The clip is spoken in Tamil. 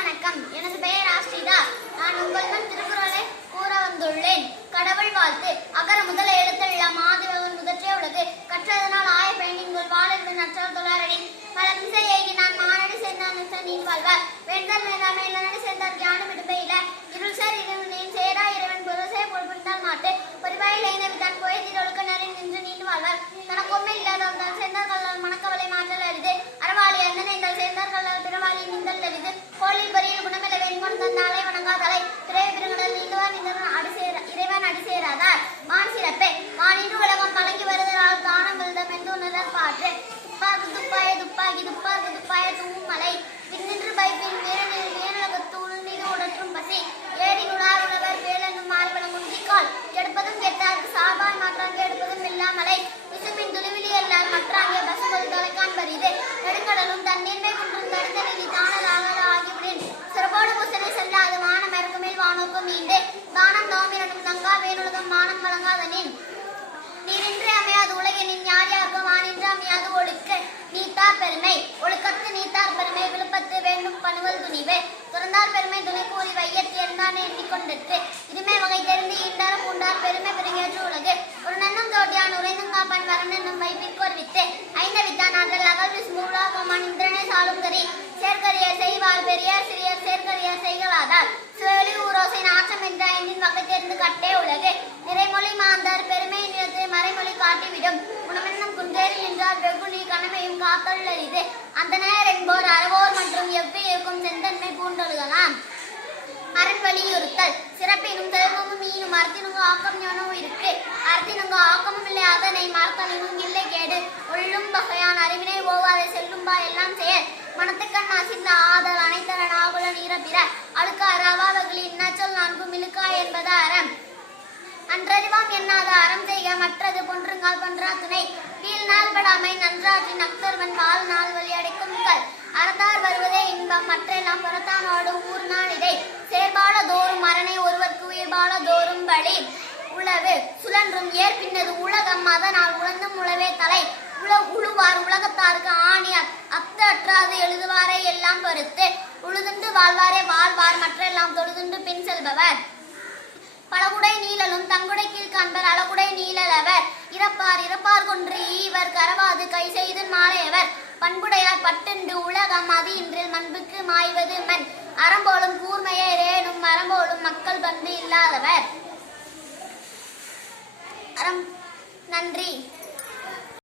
வணக்கம். எனது பெயர் ஆஸ்ரிதா. நான் உங்களிடம் திருக்குறளை கூற வந்துள்ளேன். கடவுள் வாழ்த்து. அகர முதல எழுத்தெல்லாம் ஆதிபகவன் முதற்றே உலகு. கற்றதனால் ஆய பயனின்கள் வாழென்று நற்றால் தொழாரடி. பல நிமிஷ ஏகி நான் மானடி சேர்ந்தார் நிமிஷம் நீ வாழ்வார். வேண்டல் வேண்டாமை இல்லனடி சேர்ந்தார் ஞானம் இடுப்பையில. இருள் சேர் இறைவன் சேரா இறைவன் பொருசே பொறுப்பிட்டால் மாட்டு. பொறிவாயில் ஐநவி தன் போயத்தில் ஒழுக்க நிறைய நின்று நீண்டு வாழ்வார். தனக்கொம்மை இல்லாதவன் தான் சேர்ந்தார் கல்லால் மணக்கவலை மாற்றல் அரிது. அறவாளி அண்ணன் என்றால் சேர்ந்தார் கல்லால் பிறவாளி நின்றல் அரிது. கோளில் பரியில் குணமில்ல வேண்மன் தந்தாலை வணங்காதலை. பிறவை பிறகுடல் நீங்குவார் நின்றவன் இறைவன் அடி சேராதார். வான் சிறப்பே. வானின்று உலகம் கலங்கி வருதலால் தானம் விழுதம் என்று உணரல் பாற்று. துப்பாக்கு துப்பாய துப்பாக்கி துப்பாக்கு துப்பாய தூவும் மலை. பின்னின்று பைப்பின் மேனகத்து உள்நீது உடற்றும் பசி. ஏடி நுணார் உழவர் வேலென்னும் மாறுபடும் முந்திக்கால். கெடுப்பதும் கெட்டார்க்கு சார்பாய் மாற்றாங்க எடுப்பதும் இல்லாமலை. விசும்பின் துளிவிலி எல்லார் மற்றாங்கே பசுபொல் தொலைக்கான் பரிது. நெடுங்கடலும் தண்ணீர்மை குன்றும் தடுத்த நிதி தானதாக ஆகிவிடின். சிறப்போடு பூசனை செல்லாது வானம் இறக்குமேல் வானோக்கும் மீண்டு. தானம் தோமிரனும் தங்கா வேணுலகம் மானம் வழங்காதனின். நீரின்றி அமையாது உலகினின் யார் யாருக்கும் வானின்று அமையாது ஒழுக்க. நீத்தார் பெருமை. ஒழுக்கத்து நீத்தார் பெருமை விழுப்பத்து வேண்டும் பணுவல் துணிவு. துறந்தார் பெருமை துணை கூறி வையத்து இருந்தான் எண்ணிக்கொண்டிற்கு. இதுமே வகை தெரிந்து ஈண்டார் பூண்டார் பெருமை பெருங்கேற்று உலகு. ஒரு நன்னும் தோட்டியான் உரைந்தும் காப்பான் வரம் என்னும் வைப்பிற்கோர் வித்து. ஐந்தவித்தான் ஆற்றல் அகல் மூலாகமான் இந்திரனை சாலும் கரி. சேர்க்கரியர் செய்வார் பெரியார் சிறியர் சேர்க்கரியர் செய்களாதார். சுழலி ஊரோசை நாற்றம் என்ற ஐந்தின் வகை தெரிந்து கட்டே உலகு. நிறைமொழி மாந்தர் பெருமை நிலத்தை மறைமொழி காட்டிவிடும். குணமென்னும் குன்றேறி நின்றார் வெகுளி கணமையும் காத்தல் அரிது. அந்த நேர் என்போர் அறவோர் மற்றும் எவ்வியக்கும் செந்தன்மை பூண்டொழுகலாம். அரண் வலியுறுத்தல். சிறப்பினும் செல்வமும் ஈனும் அறத்தினுங்க ஆக்கம் ஞானமும் இருக்கு. அறத்தினுங்க ஆக்கமும் இல்லை அதனை மறத்தலினும் இல்லை கேடு. ஒள்ளும் வகையான் அறிவினை ஓவாதை செல்லும்பா எல்லாம் செயல். மனத்துக்கண் அசிந்த ஆதல் அனைத்தரன் ஆகுல நீரப்பிற. அழுக்காறு அவாவகளின் இன்னச்சொல் நான்கும் இழுக்கா என்பது அறம். அன்றறிவாம் எண்ணாத அறம் செய்க மற்றது பொன்றுங்கால் பன்றா துணை. வீழ் நாள் படாமை நன்றாற்றின் அக்தர்வன் வாழ் நாள் வழி அடைக்கும் கல். அறந்தார் வருவதே இன்பம் மற்றெல்லாம் புறத்தானோடு ஊர் நாள் இதை. சேர்பால தோறும் அரணை ஒருவர்க்கு உயிர்பால தோறும் பலி. உளவு சுழன்றும் ஏற்பின்னது உலகம் அதனால் உழந்தும் உளவே தலை. உழுவார் உலகத்தாருக்கு ஆணி அத்து அற்றாது எழுதுவாரே எல்லாம் பொறுத்து. உழுதுண்டு வாழ்வாரே வாழ்வார் மற்றெல்லாம் தொழுதுண்டு பின் செல்பவர். பலகுடை நீழலும் தங்குடை கீழ் காண்பர் அழகுடை நீழலவர். இறப்பார் இறப்பார் கொன்று ஈவர் கரவாது கை செய்து மாலையவர். பண்புடையார் பட்டுண்டு உலகம் அது இன்றில் மண்புக்கு மாய்வது மண். அறம்போலும் கூர்மையை ரேனும் மரம்போலும் மக்கள் பண்பு இல்லாதவர். நன்றி.